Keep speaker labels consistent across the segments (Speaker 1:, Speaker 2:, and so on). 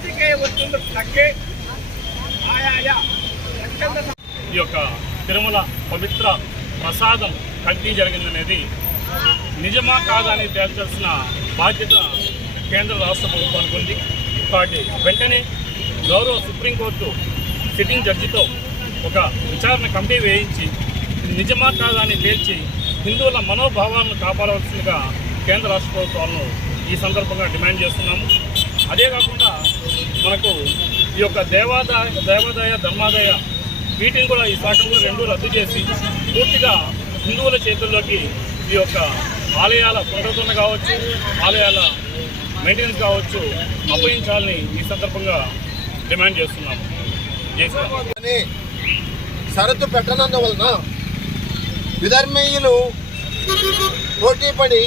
Speaker 1: రాజకీయ ఒత్తిళ్ళు తగ్గి ఆయా
Speaker 2: ఈ యొక్క తిరుమల పవిత్ర ప్రసాదం కల్తీ జరిగిందనేది నిజమా కాదా అని తేల్చాల్సిన బాధ్యత కేంద్ర రాష్ట్ర ప్రభుత్వానికి ఉంది. కాబట్టి వెంటనే గౌరవ సుప్రీంకోర్టు సిట్టింగ్ జడ్జితో ఒక విచారణ కమిటీ వేయించి నిజమా కాదా అని తేల్చి హిందువుల మనోభావాలను కాపాడవలసిందిగా కేంద్ర రాష్ట్ర ప్రభుత్వాలను ఈ సందర్భంగా డిమాండ్ చేస్తున్నాము. అదే కాకుండా మనకు ఈ యొక్క దేవాదాయ దేవాదాయ ధర్మాదాయ వీటిని కూడా ఈ శాఖలో రెండు రద్దు చేసి పూర్తిగా హిందువుల చేతుల్లోకి ఈ యొక్క ఆలయాల పునరుద్ధరణ కావచ్చు ఆలయాల మెయింటెనెన్స్ కావచ్చు అప్పగించాలని ఈ సందర్భంగా డిమాండ్ చేస్తున్నాము. జై శ్రీరామ్.
Speaker 3: అని షరతు పెట్టనందువలన విధర్మీయులు పోటీపడి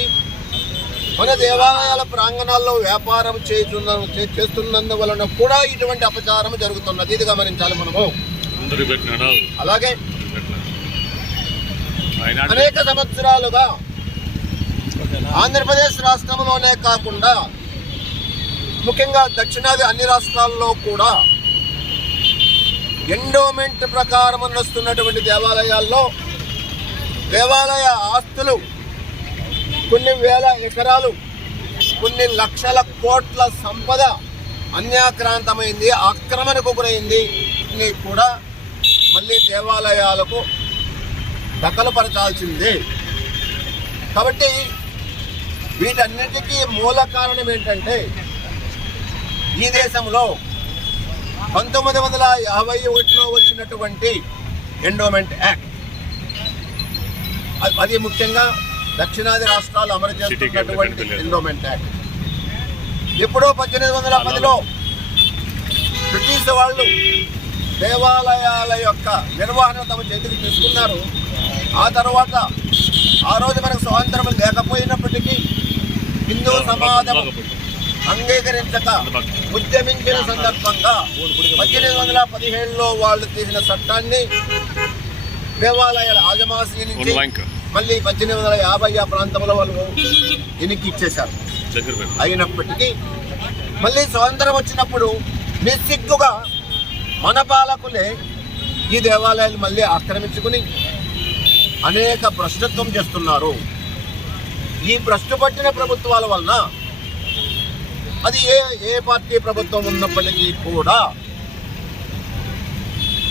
Speaker 3: మన దేవాలయాల ప్రాంగణాల్లో వ్యాపారం చేస్తున్న చేస్తున్నందువలన కూడా ఇటువంటి అపచారం జరుగుతున్నది. ఇది గమనించాలి మనము. అలాగే అనేక సంవత్సరాలుగా ఆంధ్రప్రదేశ్ రాష్ట్రంలోనే కాకుండా ముఖ్యంగా దక్షిణాది అన్ని రాష్ట్రాల్లో కూడా ఎండోమెంట్ ప్రకారం నడుస్తున్నటువంటి దేవాలయాల్లో దేవాలయ ఆస్తులు కొన్ని వేల ఎకరాలు కొన్ని లక్షల కోట్ల సంపద అన్యాక్రాంతమైంది ఆక్రమణకు గురైంది. కూడా మళ్ళీ దేవాలయాలకు దఖలుపరచాల్సిందే. కాబట్టి వీటన్నిటికీ మూల కారణం ఏంటంటే ఈ దేశంలో పంతొమ్మిది వందల యాభై ఒకటిలో వచ్చినటువంటి ఎండోమెంట్ యాక్ట్ అది- అది ముఖ్యంగా దక్షిణాది రాష్ట్రాలు అమలు చేస్తున్నటువంటి ఎండోమెంట్ యాక్ట్ ఎప్పుడో పద్దెనిమిది వందల పదిలో బ్రిటిష్ వాళ్ళు దేవాలయాల యొక్క నిర్వహణ తమ చేతికి తీసుకున్నారు. ఆ తర్వాత ఆ రోజు మనకు స్వాతంత్రం లేకపోయినప్పటికీ హిందూ సమాజం అంగీకరించక ఉద్యమించిన సందర్భంగా పద్దెనిమిది వందల పదిహేడులో వాళ్ళు తీసిన చట్టాన్ని దేవాలయాల ఆజమాసి నుంచి మళ్ళీ పద్దెనిమిది వందల యాభై ఆ ప్రాంతంలో వాళ్ళు ఎన్నికి ఇచ్చేశారు. అయినప్పటికీ మళ్ళీ స్వాతంత్రం వచ్చినప్పుడు నిస్సిగ్గుగా మన పాలకులే ఈ దేవాలయాలు మళ్ళీ ఆక్రమించుకుని అనేక భ్రష్టత్వం చేస్తున్నారు. ఈ భ్రష్టు పట్టిన ప్రభుత్వాల వలన అది ఏ ఏ పార్టీ ప్రభుత్వం ఉన్నప్పటికీ కూడా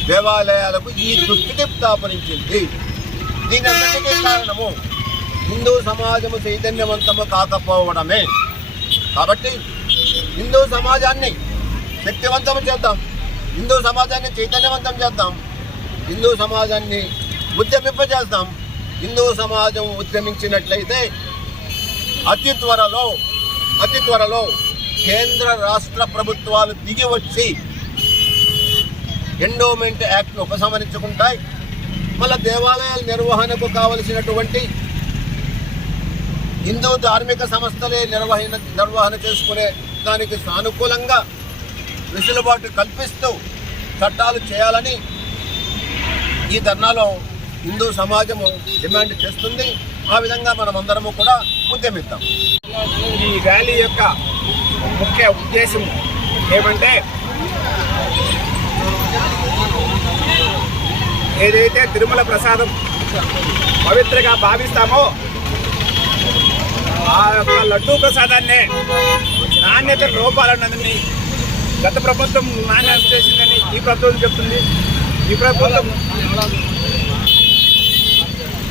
Speaker 3: దేవాలయాలకు ఈ దుస్థితి స్థాపనించింది దీని కారణము. హిందూ సమాజము చైతన్యవంతము కాకపోవడమే. కాబట్టి హిందూ సమాజాన్ని శక్తివంతం చేద్దాం. హిందూ సమాజాన్ని చైతన్యవంతం చేద్దాం. హిందూ సమాజాన్ని ఉద్యమింపజేద్దాం. హిందూ సమాజం ఉద్యమించినట్లయితే అతి త్వరలో అతి త్వరలో కేంద్ర రాష్ట్ర ప్రభుత్వాలు దిగి వచ్చి ఎండోమెంట్ యాక్ట్ను ఉపసంహరించుకుంటాయి. మళ్ళా దేవాలయాల నిర్వహణకు కావలసినటువంటి హిందూ ధార్మిక సంస్థలే నిర్వహణ నిర్వహణ చేసుకునే దానికి సానుకూలంగా వెసులుబాటు కల్పిస్తూ చట్టాలు చేయాలని ఈ ధర్నాలో హిందూ సమాజము డిమాండ్ చేస్తుంది. ఆ విధంగా మనమందరము కూడా ఉద్యమిద్దాం.
Speaker 1: ఈ ర్యాలీ యొక్క ముఖ్య ఉద్దేశం ఏమంటే ఏదైతే తిరుమల ప్రసాదం పవిత్రగా భావిస్తామో ఆ యొక్క లడ్డూ ప్రసాదాన్నే నాణ్యత లోపాలన్నదని గత ప్రభుత్వం నాణ్యత చేసిందని ఈ ప్రభుత్వం చెప్తుంది. ఈ ప్రభుత్వం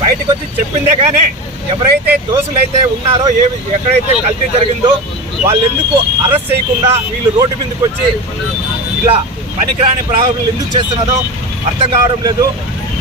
Speaker 1: బయటకు వచ్చి చెప్పిందే కానీ ఎవరైతే దోషులైతే ఉన్నారో ఏ ఎక్కడైతే కల్తీ జరిగిందో వాళ్ళు ఎందుకు అరెస్ట్ చేయకుండా వీళ్ళు రోడ్డు మీదకి వచ్చి ఇలా పనికిరాని ప్రాబ్లం ఎందుకు చేస్తున్నారో అర్థం కావడం లేదు.